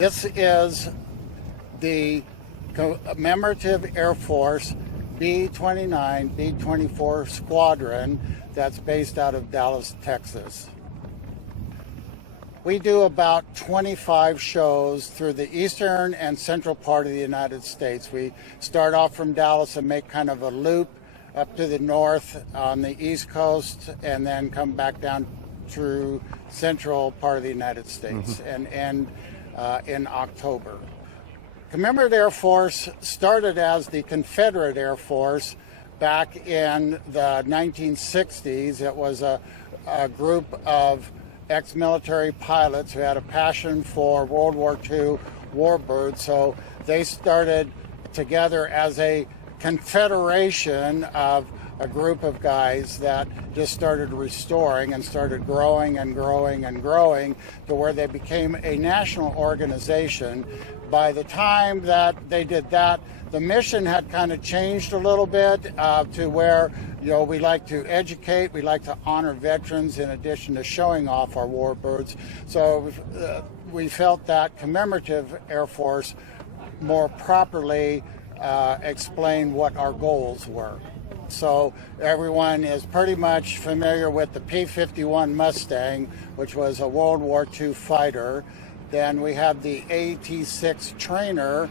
This is the Commemorative Air Force B-29, B-24 squadron that's based out of Dallas, Texas. We do about 25 shows through the eastern and central part of the United States. We start off from Dallas and make kind of a loop up to the north on the East Coast, and then come back down through central part of the United States and end in October. Commemorative Air Force started as the Confederate Air Force back in the 1960s. It was a group of ex-military pilots who had a passion for World War II Warbirds, so they started together as a confederation of a group of guys that just started restoring and started growing and growing and growing to where they became a national organization. By the time that they did that, the mission had kind of changed a little bit to where, we like to educate, we like to honor veterans in addition to showing off our warbirds. So we felt that Commemorative Air Force more properly explained what our goals were. So everyone is pretty much familiar with the P-51 Mustang, which was a World War II fighter. Then we have the AT-6 trainer,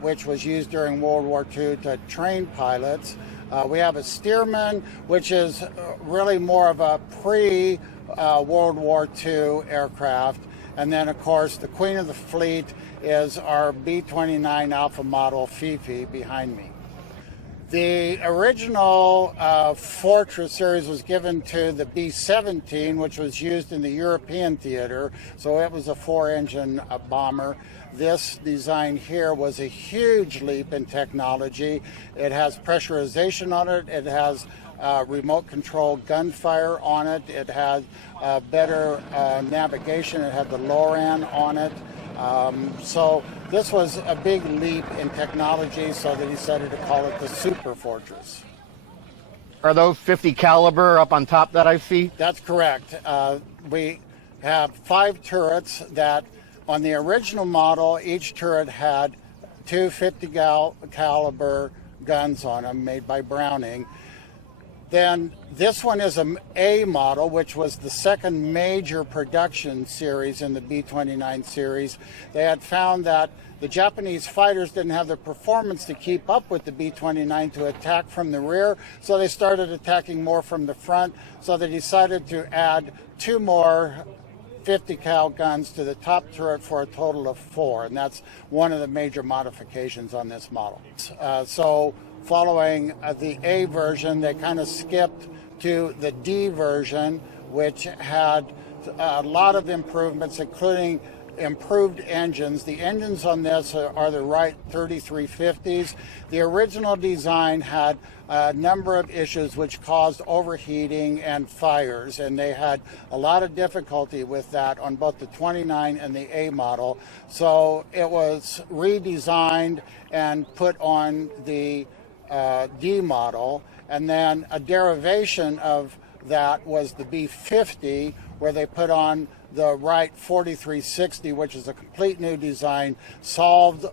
which was used during World War II to train pilots. We have a Stearman, which is really more of a pre-World War II aircraft. And then, of course, the queen of the fleet is our B-29 Alpha model Fifi behind me. The original Fortress series was given to the B-17, which was used in the European theater, so it was a 4-engine bomber. This design here was a huge leap in technology. It has pressurization on it, it has remote control gunfire on it, it had better navigation, it had the LORAN on it. So this was a big leap in technology, so they decided to call it the Super Fortress. Are those 50 caliber up on top that I see? That's correct. We have 5 turrets that, on the original model, each turret had 2 50 caliber guns on them, made by Browning. Then this one is an A model, which was the second major production series in the B-29 series. They had found that the Japanese fighters didn't have the performance to keep up with the B-29 to attack from the rear, so they started attacking more from the front. So they decided to add 2 more 50 cal guns to the top turret for a total of 4, and that's one of the major modifications on this model. Following the A version, they kind of skipped to the D version, which had a lot of improvements, including improved engines. The engines on this are the Wright 3350s. The original design had a number of issues which caused overheating and fires, and they had a lot of difficulty with that on both the 29 and the A model. So it was redesigned and put on the D model, and then a derivation of that was the B-50, where they put on the Wright 4360, which is a complete new design, solved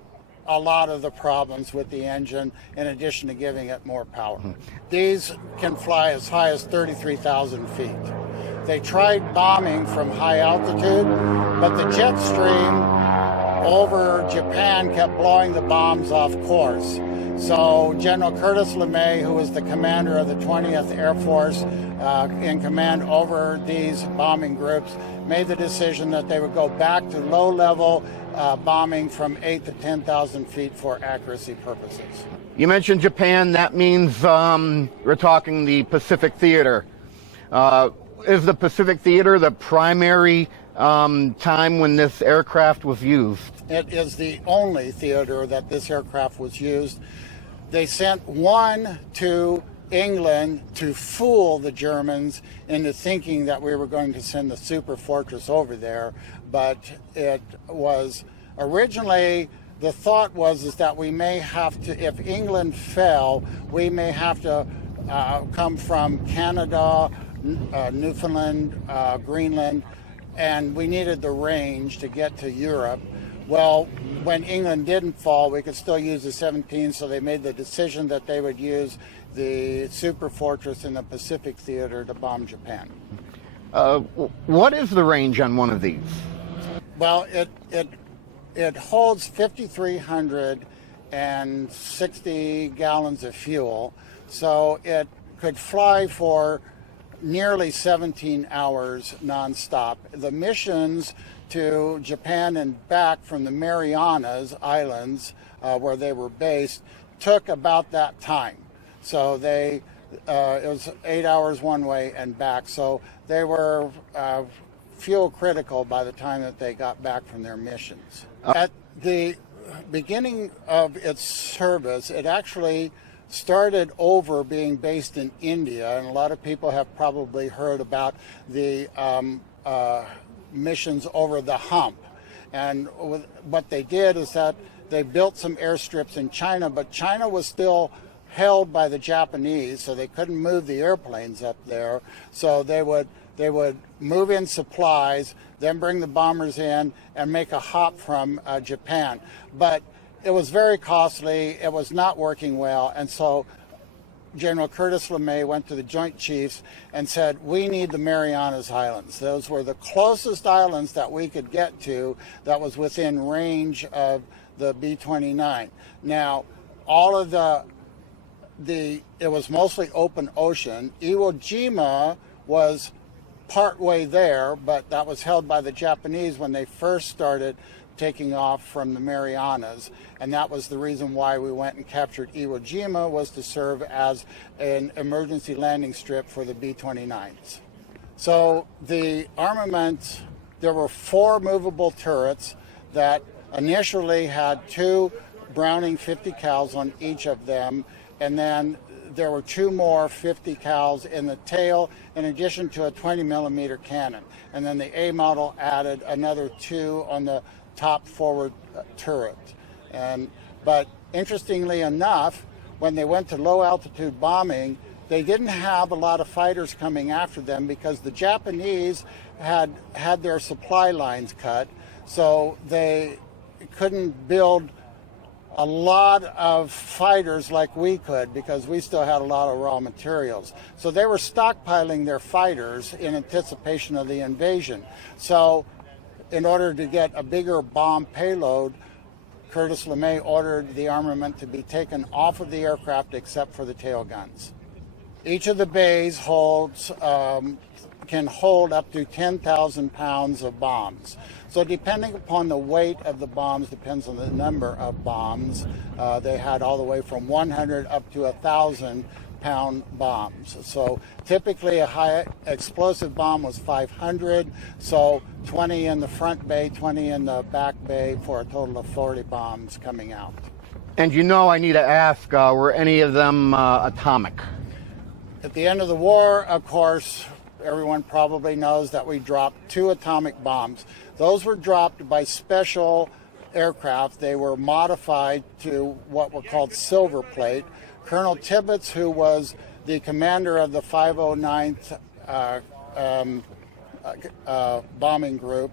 a lot of the problems with the engine in addition to giving it more power. These can fly as high as 33,000 feet. They tried bombing from high altitude, but the jet stream over Japan kept blowing the bombs off course. So General Curtis LeMay, who was the commander of the 20th Air Force in command over these bombing groups, made the decision that they would go back to low-level bombing from 8,000 to 10,000 feet for accuracy purposes. You mentioned Japan. That means we're talking the Pacific Theater. Is the Pacific Theater the primary time when this aircraft was used? It is the only theater that this aircraft was used. They sent one to England to fool the Germans into thinking that we were going to send the Super Fortress over there, but it was originally, the thought was that we may have to, if England fell, we may have to come from Canada, Newfoundland, Greenland, and we needed the range to get to Europe. Well, when England didn't fall, we could still use the 17, so they made the decision that they would use the Superfortress in the Pacific Theater to bomb Japan. What is the range on one of these? Well, it holds 5,360 gallons of fuel, so it could fly for nearly 17 hours nonstop. The missions to Japan and back from the Marianas Islands, where they were based, took about that time. So it was 8 hours one way and back. So they were fuel critical by the time that they got back from their missions. At the beginning of its service, it actually started over being based in India, and a lot of people have probably heard about the missions over the hump. And what they did is that they built some airstrips in China, but China was still held by the Japanese, so they couldn't move the airplanes up there. So they would move in supplies, then bring the bombers in and make a hop from Japan. But it was very costly, it was not working well, and so General Curtis LeMay went to the Joint Chiefs and said, we need the Marianas Islands. Those were the closest islands that we could get to that was within range of the B-29. Now, all of it was mostly open ocean. Iwo Jima was partway there, but that was held by the Japanese when they first started taking off from the Marianas, and that was the reason why we went and captured Iwo Jima, was to serve as an emergency landing strip for the B-29s. So the armament, there were 4 movable turrets that initially had 2 Browning 50 cals on each of them, and then there were 2 more 50 cals in the tail, in addition to a 20 millimeter cannon. And then the A model added another 2 on the top forward turret. But interestingly enough, when they went to low altitude bombing, they didn't have a lot of fighters coming after them because the Japanese had their supply lines cut, so they couldn't build a lot of fighters like we could because we still had a lot of raw materials. So they were stockpiling their fighters in anticipation of the invasion. So in order to get a bigger bomb payload, Curtis LeMay ordered the armament to be taken off of the aircraft except for the tail guns. Each of the bays can hold up to 10,000 pounds of bombs. So depending upon the weight of the bombs, depends on the number of bombs. They had all the way from 100 up to 1,000 pound bombs. So typically a high explosive bomb was 500, so 20 in the front bay, 20 in the back bay, for a total of 40 bombs coming out. And I need to ask, were any of them atomic? At the end of the war, of course, everyone probably knows that we dropped 2 atomic bombs. Those were dropped by special aircraft. They were modified to what were called silver plate. Colonel Tibbets, who was the commander of the 509th bombing group,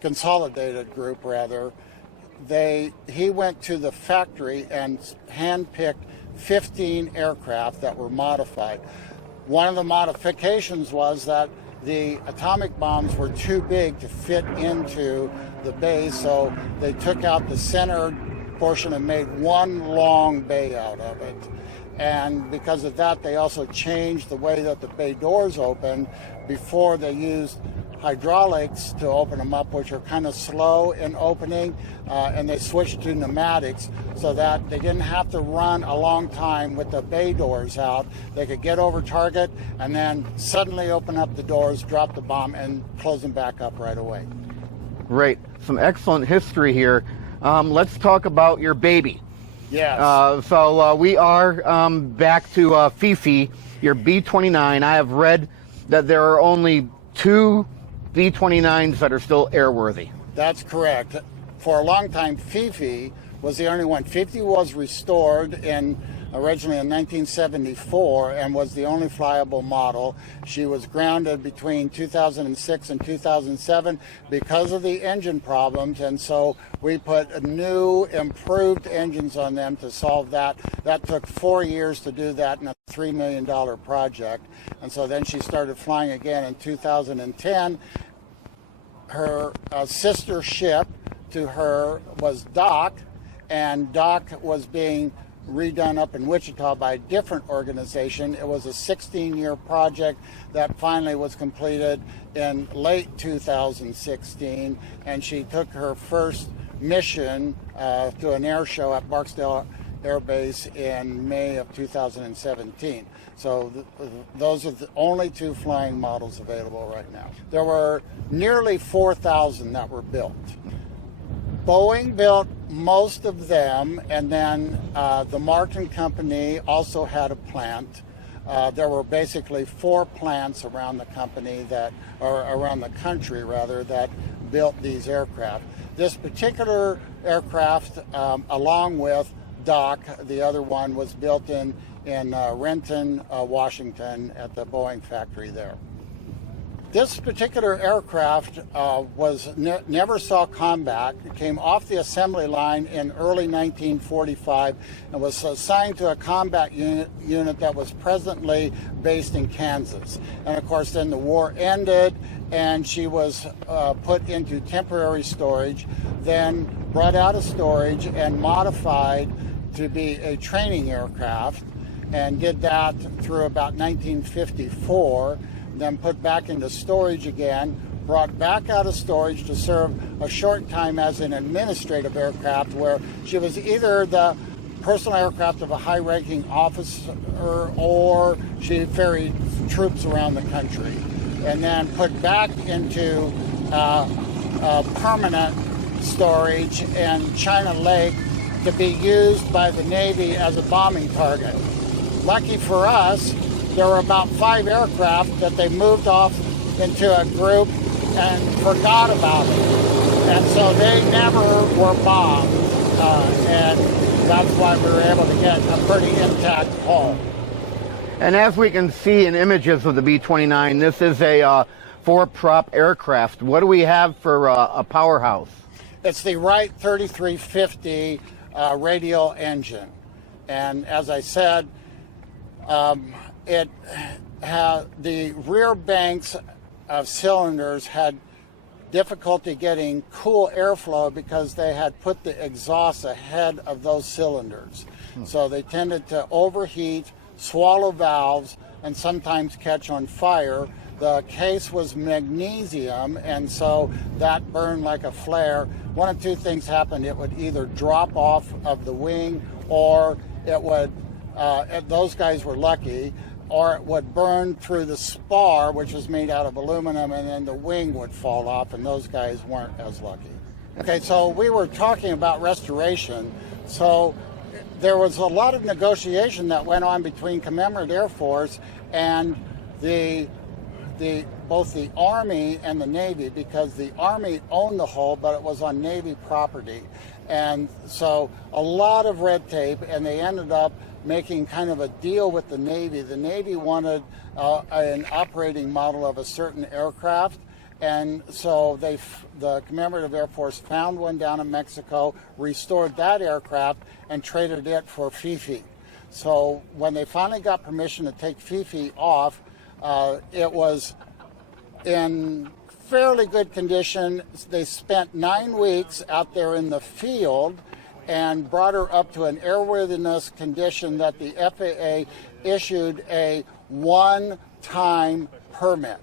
consolidated group rather, he went to the factory and handpicked 15 aircraft that were modified. One of the modifications was that the atomic bombs were too big to fit into the bay, so they took out the center portion and made one long bay out of it. And because of that, they also changed the way that the bay doors open. Before, they used hydraulics to open them up, which are kind of slow in opening, and they switched to pneumatics so that they didn't have to run a long time with the bay doors out. They could get over target and then suddenly open up the doors, drop the bomb, and close them back up right away. Great. Some excellent history here. Let's talk about your baby. Yes. So we are back to Fifi, your B-29. I have read that there are only 2 B-29s that are still airworthy. That's correct. For a long time, Fifi was the only one. Fifi was restored in originally in 1974 and was the only flyable model. She was grounded between 2006 and 2007 because of the engine problems, and so we put new, improved engines on them to solve that. That took 4 years to do that in a $3 million project, and so then she started flying again in 2010. Her sister ship to her was Doc, and Doc was being redone up in Wichita by a different organization. It was a 16-year project that finally was completed in late 2016, and she took her first mission to an air show at Barksdale Air Base in May of 2017. So those are the only two flying models available right now. There were nearly 4,000 that were built. Boeing built most of them, and then the Martin Company also had a plant. There were basically 4 plants around the company or around the country rather, that built these aircraft. This particular aircraft, along with Doc, the other one, was built in Renton, Washington, at the Boeing factory there. This particular aircraft never saw combat. It came off the assembly line in early 1945 and was assigned to a combat unit that was presently based in Kansas. And of course, then the war ended and she was put into temporary storage, then brought out of storage and modified to be a training aircraft, and did that through about 1954. Then put back into storage again, brought back out of storage to serve a short time as an administrative aircraft, where she was either the personal aircraft of a high-ranking officer or she ferried troops around the country. And then put back into permanent storage in China Lake to be used by the Navy as a bombing target. Lucky for us, there were about 5 aircraft that they moved off into a group and forgot about it. And so they never were bombed. And that's why we were able to get a pretty intact hull. And as we can see in images of the B-29, this is a 4-prop aircraft. What do we have for a powerhouse? It's the Wright 3350 radial engine. And as I said, the rear banks of cylinders had difficulty getting cool airflow because they had put the exhaust ahead of those cylinders. So they tended to overheat, swallow valves, and sometimes catch on fire. The case was magnesium, and so that burned like a flare. One of 2 things happened. It would either drop off of the wing, or it would, those guys were lucky, or it would burn through the spar, which was made out of aluminum, and then the wing would fall off, and those guys weren't as lucky. Okay, so we were talking about restoration. So there was a lot of negotiation that went on between Commemorative Air Force and both the Army and the Navy, because the Army owned the hull, but it was on Navy property. And so a lot of red tape, and they ended up making kind of a deal with the Navy. The Navy wanted an operating model of a certain aircraft, and so the Commemorative Air Force found one down in Mexico, restored that aircraft, and traded it for Fifi. So when they finally got permission to take Fifi off, it was in fairly good condition. They spent 9 weeks out there in the field and brought her up to an airworthiness condition that the FAA issued a one-time permit.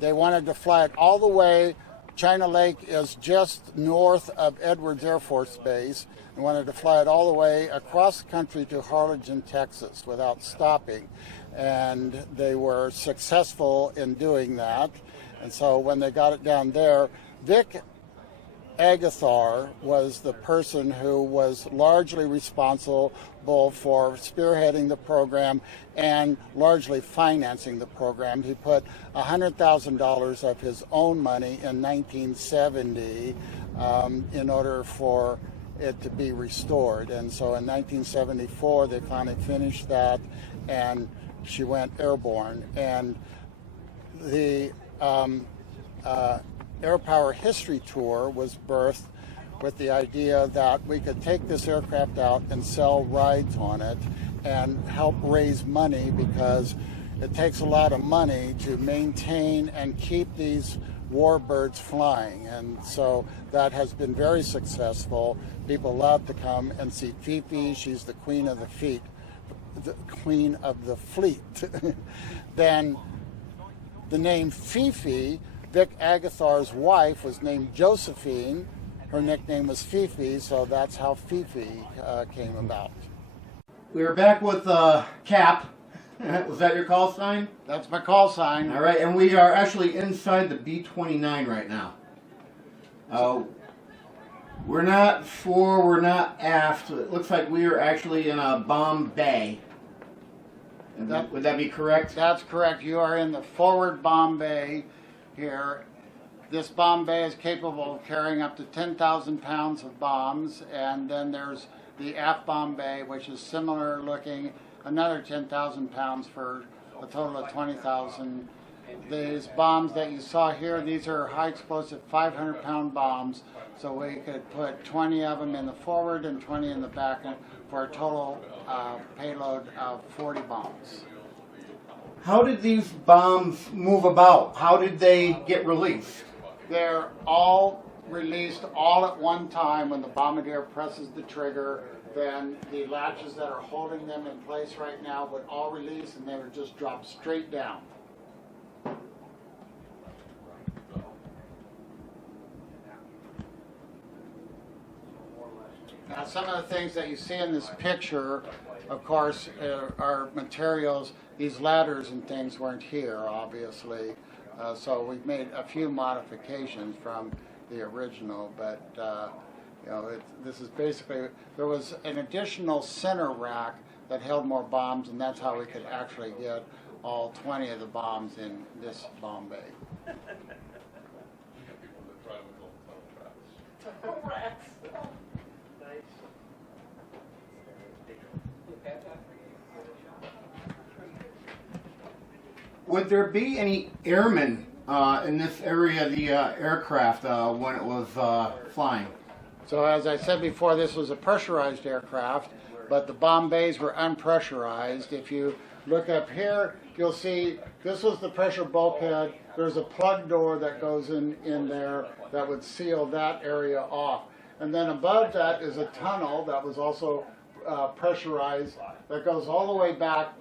They wanted to fly it all the way. China Lake is just north of Edwards Air Force Base. They wanted to fly it all the way across the country to Harlingen, Texas, without stopping. And they were successful in doing that. And so when they got it down there, Vic Agathar was the person who was largely responsible for spearheading the program and largely financing the program. He put $100,000 of his own money in 1970 in order for it to be restored. And so in 1974, they finally finished that, and she went airborne. And the Air Power History Tour was birthed with the idea that we could take this aircraft out and sell rides on it and help raise money, because it takes a lot of money to maintain and keep these Warbirds flying. And so that has been very successful. People love to come and see Fifi. She's the queen of the queen of the fleet. Then the name Fifi, Vic Agathar's wife, was named Josephine. Her nickname was Fifi, so that's how Fifi came about. We are back with Cap. Was that your call sign? That's my call sign. All right, and we are actually inside the B-29 right now. We're not fore, we're not aft. It looks like we are actually in a bomb bay. Would that be correct? That's correct. You are in the forward bomb bay here. This bomb bay is capable of carrying up to 10,000 pounds of bombs, and then there's the aft bomb bay, which is similar looking, another 10,000 pounds for a total of 20,000. These bombs that you saw here, these are high explosive 500-pound bombs, so we could put 20 of them in the forward and 20 in the back for a total payload of 40 bombs. How did these bombs move about? How did they get released? They're all released all at one time when the bombardier presses the trigger. Then the latches that are holding them in place right now would all release, and they would just drop straight down. Now, some of the things that you see in this picture, of course, are materials. These ladders and things weren't here, obviously. So we've made a few modifications from the original, but you know, this is basically, there was an additional center rack that held more bombs, and that's how we could actually get all 20 of the bombs in this bomb bay. Would there be any airmen in this area of the aircraft when it was flying? So as I said before, this was a pressurized aircraft, but the bomb bays were unpressurized. If you look up here, you'll see this was the pressure bulkhead. There's a plug door that goes in there that would seal that area off. And then above that is a tunnel that was also pressurized that goes all the way back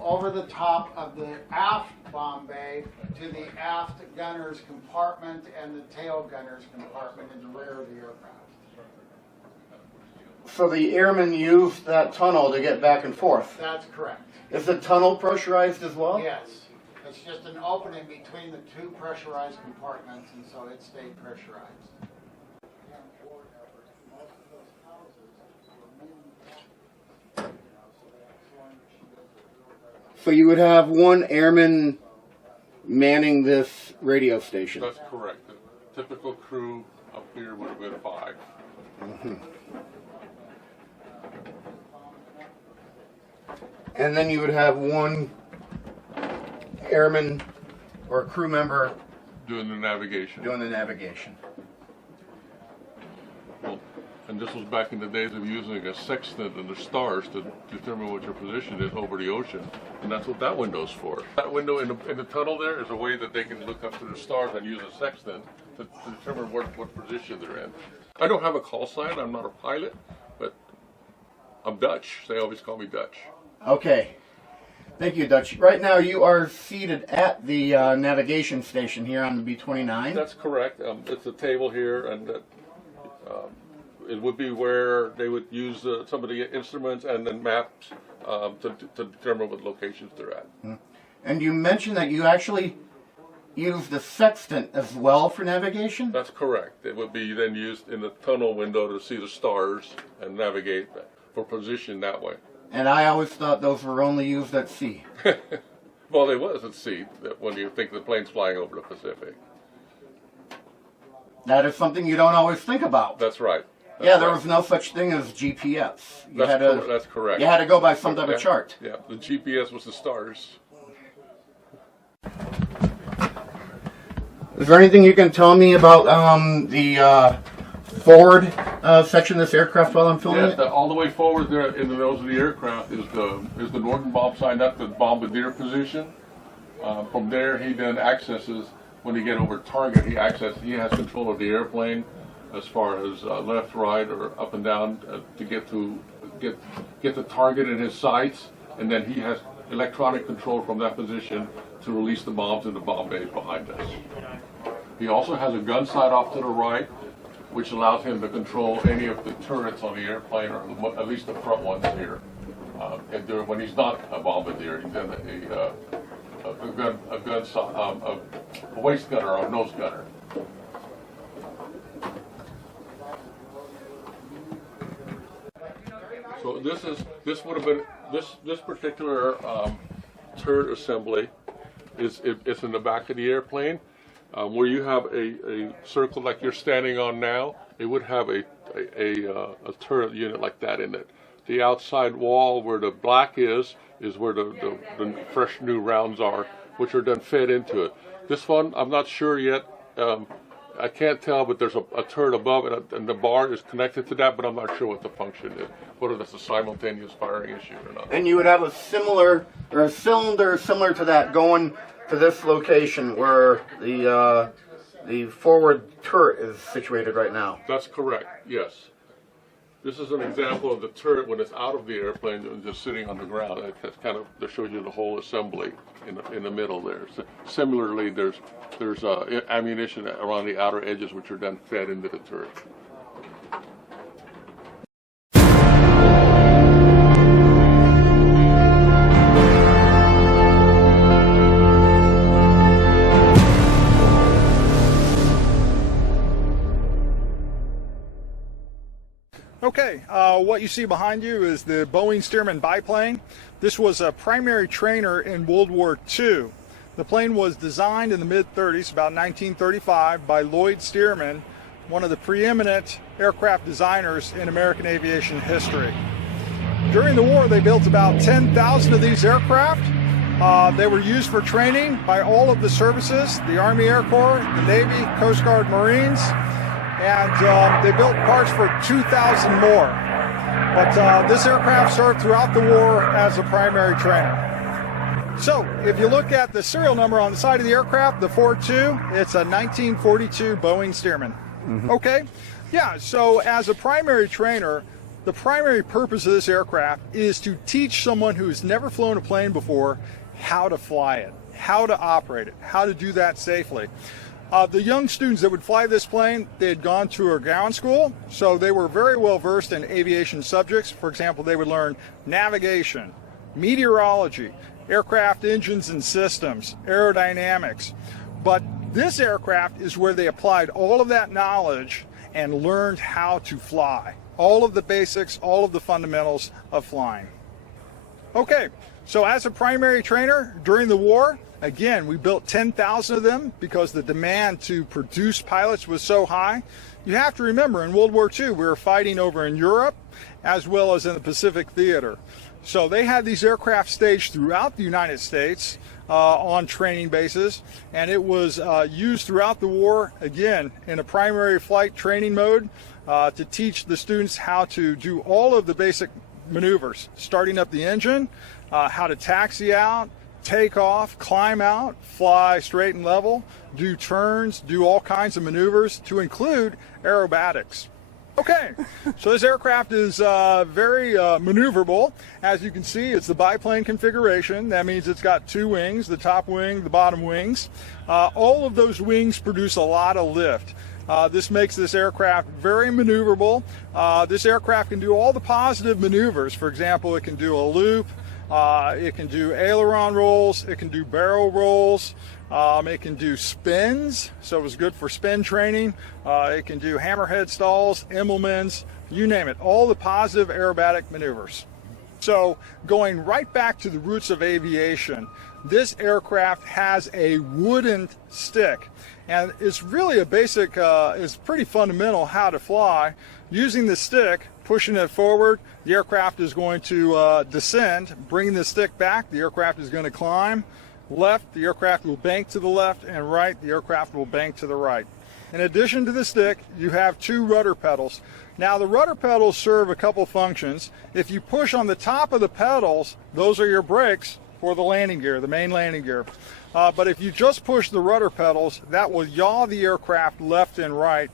over the top of the aft bomb bay to the aft gunner's compartment and the tail gunner's compartment in the rear of the aircraft. So the airmen used that tunnel to get back and forth? That's correct. Is the tunnel pressurized as well? Yes. It's just an opening between the two pressurized compartments, and so it stayed pressurized. So you would have one airman manning this radio station? That's correct. The typical crew up here would have been 5. Mm-hmm. And then you would have one airman or crew member Doing the navigation. doing the navigation. Well, and this was back in the days of using a sextant and the stars to determine what your position is over the ocean. And that's what that window's for. That window in the tunnel there is a way that they can look up to the stars and use a sextant to determine what position they're in. I don't have a call sign. I'm not a pilot, but I'm Dutch. They always call me Dutch. Okay. Thank you, Dutch. Right now you are seated at the navigation station here on the B-29. That's correct. It's a table here, and it would be where they would use some of the instruments and then maps to determine what locations they're at. And you mentioned that you actually use the sextant as well for navigation? That's correct. It would be then used in the tunnel window to see the stars and navigate for position that way. And I always thought those were only used at sea. Well, it was at sea when you think the plane's flying over the Pacific. That is something you don't always think about. That's right. Yeah, there was no such thing as GPS. That's correct. You had to go by some type of chart. Yeah, the GPS was the stars. Is there anything you can tell me about the forward section of this aircraft while I'm filming Yes, it? all the way forward there in the nose of the aircraft is the northern bomb sight. That's the bombardier position. From there, he then accesses, when he get over target, he has control of the airplane as far as left, right, or up and down to get the target in his sights, and then he has electronic control from that position to release the bombs in the bomb bays behind us. He also has a gun sight off to the right, which allows him to control any of the turrets on the airplane, or at least the front ones here. And when he's not a bombardier, he's in a waist gunner or a nose gunner. So this would have been this particular turret assembly is in the back of the airplane, where you have a circle like you're standing on now. It would have a turret unit like that in it. The outside wall where the black is where the fresh new rounds are, which are then fed into it. This one, I'm not sure yet. I can't tell, but there's a turret above it, and the bar is connected to that, but I'm not sure what the function is, whether that's a simultaneous firing issue or not. And you would have a cylinder similar to that going to this location where the forward turret is situated right now. That's correct, yes. This is an example of the turret when it's out of the airplane and just sitting on the ground. That shows you the whole assembly in the middle there. So similarly, there's ammunition around the outer edges, which are then fed into the turret. Okay, what you see behind you is the Boeing Stearman biplane. This was a primary trainer in World War II. The plane was designed in the mid-30s, about 1935, by Lloyd Stearman, one of the preeminent aircraft designers in American aviation history. During the war, they built about 10,000 of these aircraft. They were used for training by all of the services, the Army Air Corps, the Navy, Coast Guard, Marines, and they built parts for 2,000 more. But this aircraft served throughout the war as a primary trainer. So if you look at the serial number on the side of the aircraft, the 42, it's a 1942 Boeing Stearman. Mm-hmm. Okay, yeah, so as a primary trainer, the primary purpose of this aircraft is to teach someone who's never flown a plane before how to fly it, how to operate it, how to do that safely. The young students that would fly this plane, they had gone to a ground school, so they were very well versed in aviation subjects. For example, they would learn navigation, meteorology, aircraft engines and systems, aerodynamics. But this aircraft is where they applied all of that knowledge and learned how to fly. All of the basics, all of the fundamentals of flying. Okay, so as a primary trainer during the war, again, we built 10,000 of them because the demand to produce pilots was so high. You have to remember, in World War II, we were fighting over in Europe as well as in the Pacific theater. So they had these aircraft staged throughout the United States on training bases, and it was used throughout the war, again, in a primary flight training mode to teach the students how to do all of the basic maneuvers, starting up the engine, how to taxi out, take off, climb out, fly straight and level, do turns, do all kinds of maneuvers, to include aerobatics. Okay, so this aircraft is very maneuverable. As you can see, it's the biplane configuration. That means it's got two wings, the top wing, the bottom wings. All of those wings produce a lot of lift. This makes this aircraft very maneuverable. This aircraft can do all the positive maneuvers. For example, it can do a loop, it can do aileron rolls, it can do barrel rolls, it can do spins, so it was good for spin training. It can do hammerhead stalls, Immelmans, you name it, all the positive aerobatic maneuvers. So going right back to the roots of aviation, this aircraft has a wooden stick. And it's really a basic, it's pretty fundamental how to fly. Using the stick, pushing it forward, the aircraft is going to descend. Bringing the stick back, the aircraft is going to climb. Left, the aircraft will bank to the left, and right, the aircraft will bank to the right. In addition to the stick, you have 2 rudder pedals. Now, the rudder pedals serve a couple functions. If you push on the top of the pedals, those are your brakes for the landing gear, the main landing gear. But if you just push the rudder pedals, that will yaw the aircraft left and right,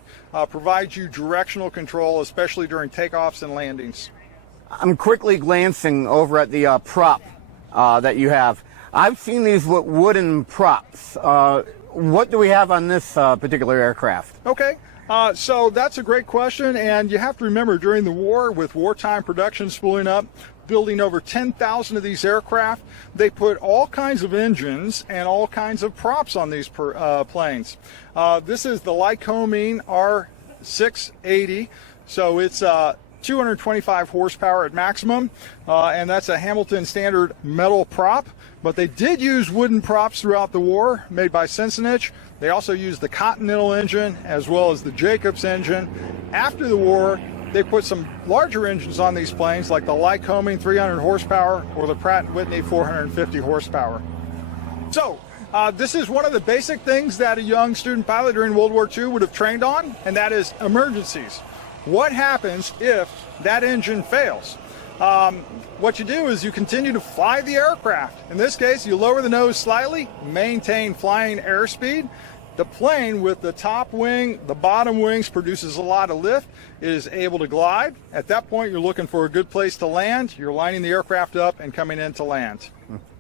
provide you directional control, especially during takeoffs and landings. I'm quickly glancing over at the prop that you have. I've seen these wooden props. What do we have on this particular aircraft? Okay, so that's a great question, and you have to remember during the war, with wartime production spooling up, building over 10,000 of these aircraft, they put all kinds of engines and all kinds of props on these planes. This is the Lycoming R680, so it's 225 horsepower at maximum, and that's a Hamilton standard metal prop. But they did use wooden props throughout the war, made by Sensenich. They also used the Continental engine as well as the Jacobs engine. After the war, they put some larger engines on these planes, like the Lycoming 300 horsepower or the Pratt & Whitney 450 horsepower. So, this is one of the basic things that a young student pilot during World War II would have trained on, and that is emergencies. What happens if that engine fails? What you do is you continue to fly the aircraft. In this case, you lower the nose slightly, maintain flying airspeed. The plane with the top wing, the bottom wings produces a lot of lift. It is able to glide. At that point, you're looking for a good place to land. You're lining the aircraft up and coming in to land.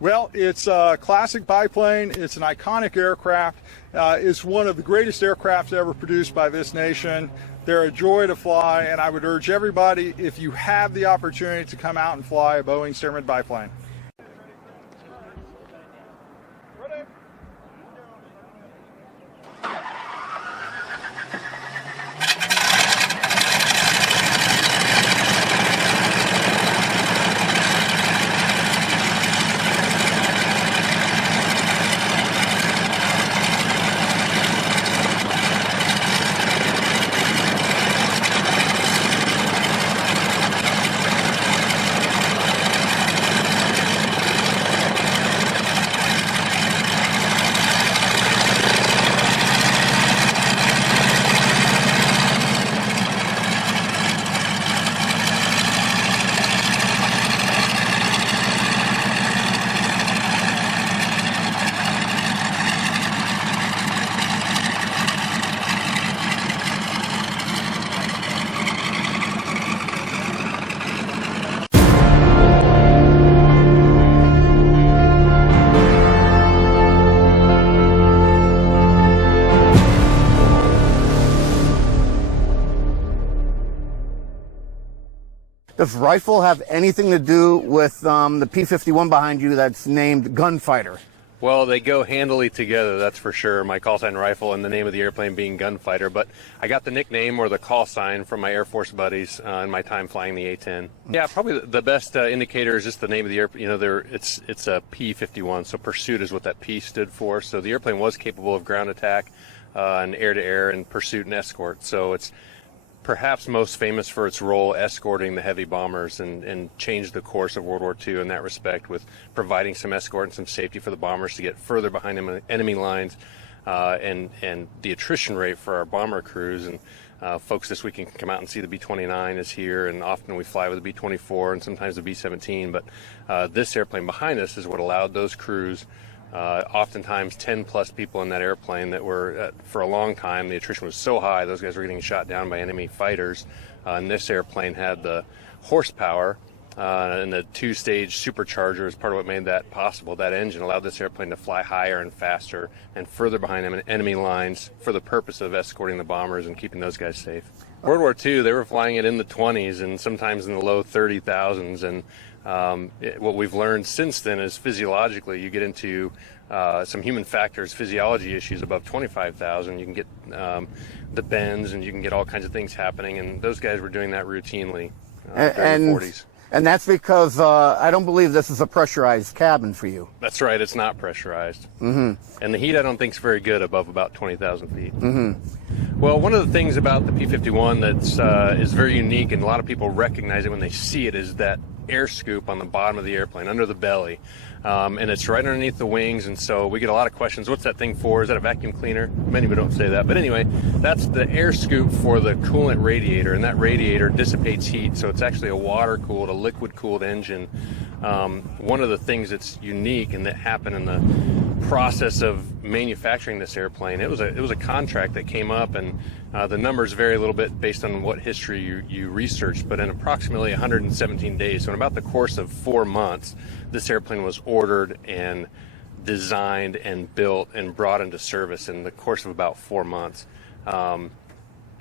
Well, it's a classic biplane. It's an iconic aircraft. It's one of the greatest aircraft ever produced by this nation. They're a joy to fly, and I would urge everybody, if you have the opportunity, to come out and fly a Boeing Stearman biplane. Does rifle have anything to do with the P-51 behind you that's named Gunfighter? Well, they go handily together, that's for sure. My call sign rifle and the name of the airplane being Gunfighter. But I got the nickname or the call sign from my Air Force buddies in my time flying the A-10. Yeah, probably the best indicator is just the name of the airplane. You know, it's a P-51, so pursuit is what that P stood for. So the airplane was capable of ground attack and air-to-air and pursuit and escort. So it's perhaps most famous for its role escorting the heavy bombers and changed the course of World War II in that respect, with providing some escort and some safety for the bombers to get further behind enemy lines, and the attrition rate for our bomber crews. And folks this weekend can come out and see the B-29 is here, and often we fly with the B-24 and sometimes the B-17. But this airplane behind us is what allowed those crews, oftentimes 10 plus people in that airplane that were, for a long time, the attrition was so high, those guys were getting shot down by enemy fighters. And this airplane had the horsepower and the two-stage supercharger is part of what made that possible. That engine allowed this airplane to fly higher and faster and further behind enemy lines for the purpose of escorting the bombers and keeping those guys safe. World War II, they were flying it in the 20s and sometimes in the low 30,000s, and what we've learned since then is physiologically you get into some human factors, physiology issues above 25,000. You can get the bends and you can get all kinds of things happening, and those guys were doing that routinely during the 40s. And that's because I don't believe this is a pressurized cabin for you. That's right, it's not pressurized. And the heat I don't think is very good above about 20,000 feet. Well, one of the things about the P-51 that's is very unique, and a lot of people recognize it when they see it, is that air scoop on the bottom of the airplane, under the belly. And it's right underneath the wings, and so we get a lot of questions. What's that thing for? Is that a vacuum cleaner? Many people don't say that. But anyway, that's the air scoop for the coolant radiator, and that radiator dissipates heat, so it's actually a water-cooled, a liquid-cooled engine. One of the things that's unique and that happened in the process of manufacturing this airplane, it was a contract that came up, and the numbers vary a little bit based on what history you researched, but in approximately 117 days, so in about the course of 4 months, this airplane was ordered and designed and built and brought into service in the course of about 4 months.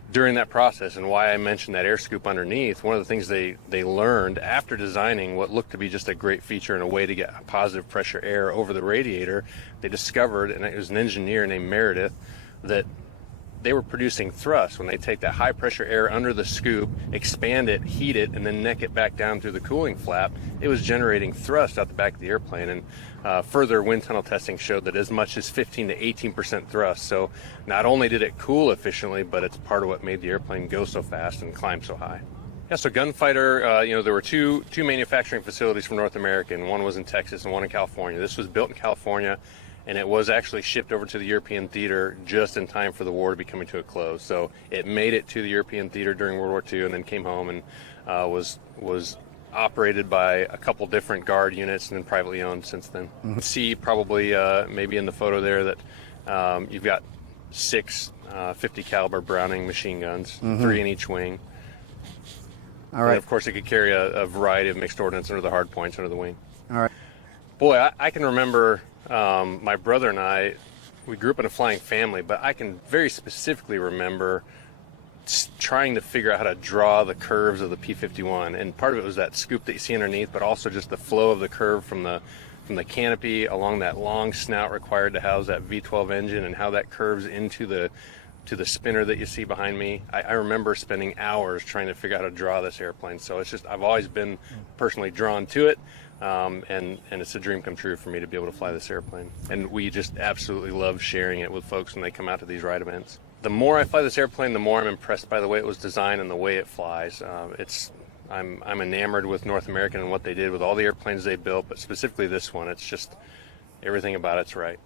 During that process, and why I mentioned that air scoop underneath, one of the things they learned after designing what looked to be just a great feature and a way to get positive pressure air over the radiator, they discovered, and it was an engineer named Meredith, that they were producing thrust when they take that high pressure air under the scoop, expand it, heat it, and then neck it back down through the cooling flap. It was generating thrust out the back of the airplane, and further wind tunnel testing showed that as much as 15 to 18% thrust. So not only did it cool efficiently, but it's part of what made the airplane go so fast and climb so high. Yeah, so Gunfighter, there were two manufacturing facilities for North America, and one was in Texas and one in California. This was built in California, and it was actually shipped over to the European theater just in time for the war to be coming to a close. So it made it to the European theater during World War II and then came home and was operated by a couple different guard units and then privately owned since then. See probably maybe in the photo there that you've got 6 50 caliber Browning machine guns, 3 in each wing. All right. And of course it could carry a variety of mixed ordnance under the hard points under the wing. All right. Boy, I can remember my brother and I, we grew up in a flying family, but I can very specifically remember trying to figure out how to draw the curves of the P-51, and part of it was that scoop that you see underneath, but also just the flow of the curve from the canopy along that long snout required to house that V12 engine, and how that curves into the spinner that you see behind me. I remember spending hours trying to figure out how to draw this airplane. So it's just, I've always been personally drawn to it, and it's a dream come true for me to be able to fly this airplane. And we just absolutely love sharing it with folks when they come out to these ride events. The more I fly this airplane, the more I'm impressed by the way it was designed and the way it flies. I'm enamored with North American and what they did with all the airplanes they built, but specifically this one. It's just, everything about it's right.